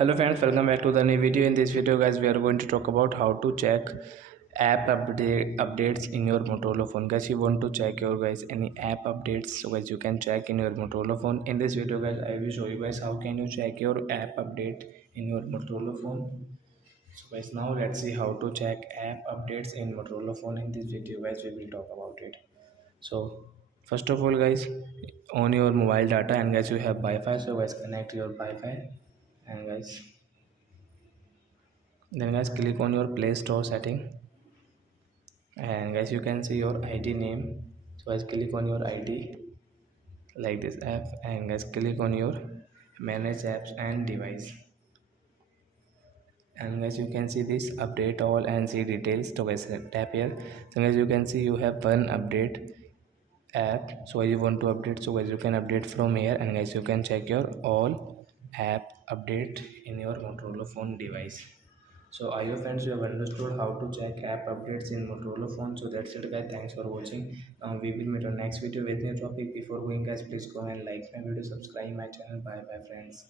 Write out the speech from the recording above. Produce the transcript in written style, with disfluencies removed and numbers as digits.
Hello friends, welcome back to the new video. In this video guys, we are going to talk about how to check updates in your Motorola phone. Guys, you want to check your guys any app updates, so guys you can check in your Motorola phone. In this video guys, I will show you guys how can you check your app update in your Motorola phone. So guys, now let's see how to check app updates in Motorola phone. In this video guys, we will talk about it. So first of all guys, on your mobile data, and guys you have Wi-Fi, so guys connect your Wi-Fi, and guys then guys click on your Play Store setting, and guys you can see your ID name. So guys click on your ID like this app, and guys click on your manage apps and device, and guys you can see this update all and see details. So guys tap here. So guys you can see you have one update app, so you want to update, so guys you can update from here, and guys you can check your all app update in your Motorola phone device. So I hope friends you have understood how to check app updates in Motorola phone. So that's it guys, thanks for watching. We will meet on next video with new topic. Before going guys, please go and like my video, subscribe my channel. Bye bye friends.